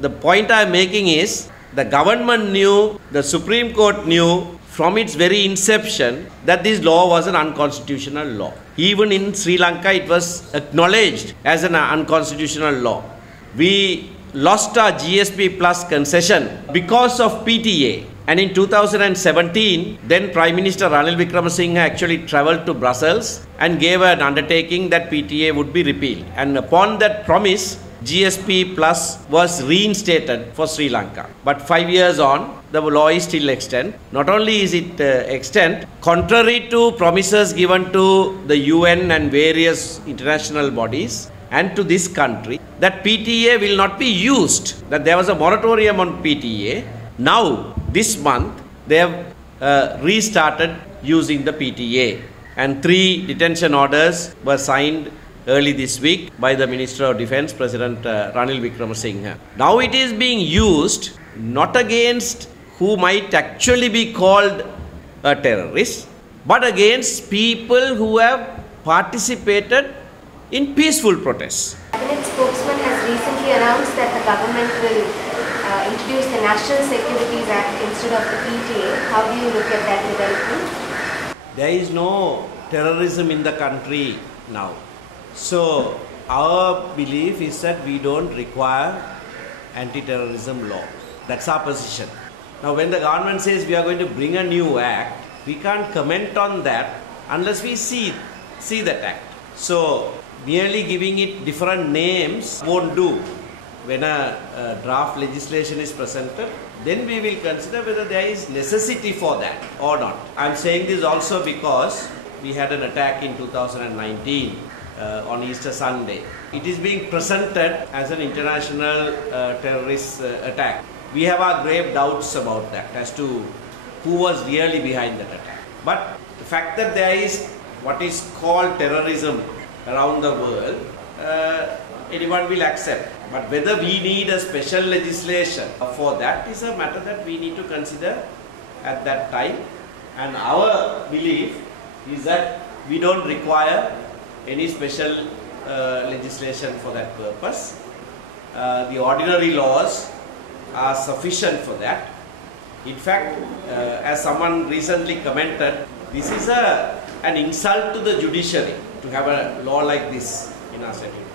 The point I am making is the government knew, the Supreme Court knew from its very inception that this law was an unconstitutional law. Even in Sri Lanka, it was acknowledged as an unconstitutional law. We lost our GSP Plus concession because of PTA. And in 2017, then Prime Minister Ranil actually travelled to Brussels and gave an undertaking that PTA would be repealed. And upon that promise, GSP Plus was reinstated for Sri Lanka. But 5 years on, the law is still extant. Not only is it extant, contrary to promises given to the UN and various international bodies and to this country, that PTA will not be used, that there was a moratorium on PTA. Now, this month, they have restarted using the PTA. And 3 detention orders were signed early this week by the Minister of Defence, President Ranil Wickremesinghe. Now it is being used not against who might actually be called a terrorist, but against people who have participated in peaceful protests. The cabinet spokesman has recently announced that the government will introduce the National Securities Act instead of the PTA. How do you look at that development? There is no terrorism in the country now. So our belief is that we don't require anti-terrorism law. That's our position. Now when the government says we are going to bring a new act, we can't comment on that unless we see that act. So merely giving it different names won't do. When a draft legislation is presented, then we will consider whether there is necessity for that or not. I am saying this also because we had an attack in 2019 on Easter Sunday. It is being presented as an international terrorist attack. We have our grave doubts about that as to who was really behind that attack. But the fact that there is what is called terrorism around the world, anyone will accept. But whether we need a special legislation for that is a matter that we need to consider at that time. And our belief is that we don't require any special legislation for that purpose. The ordinary laws are sufficient for that. In fact, as someone recently commented, this is an insult to the judiciary to have a law like this in our setting.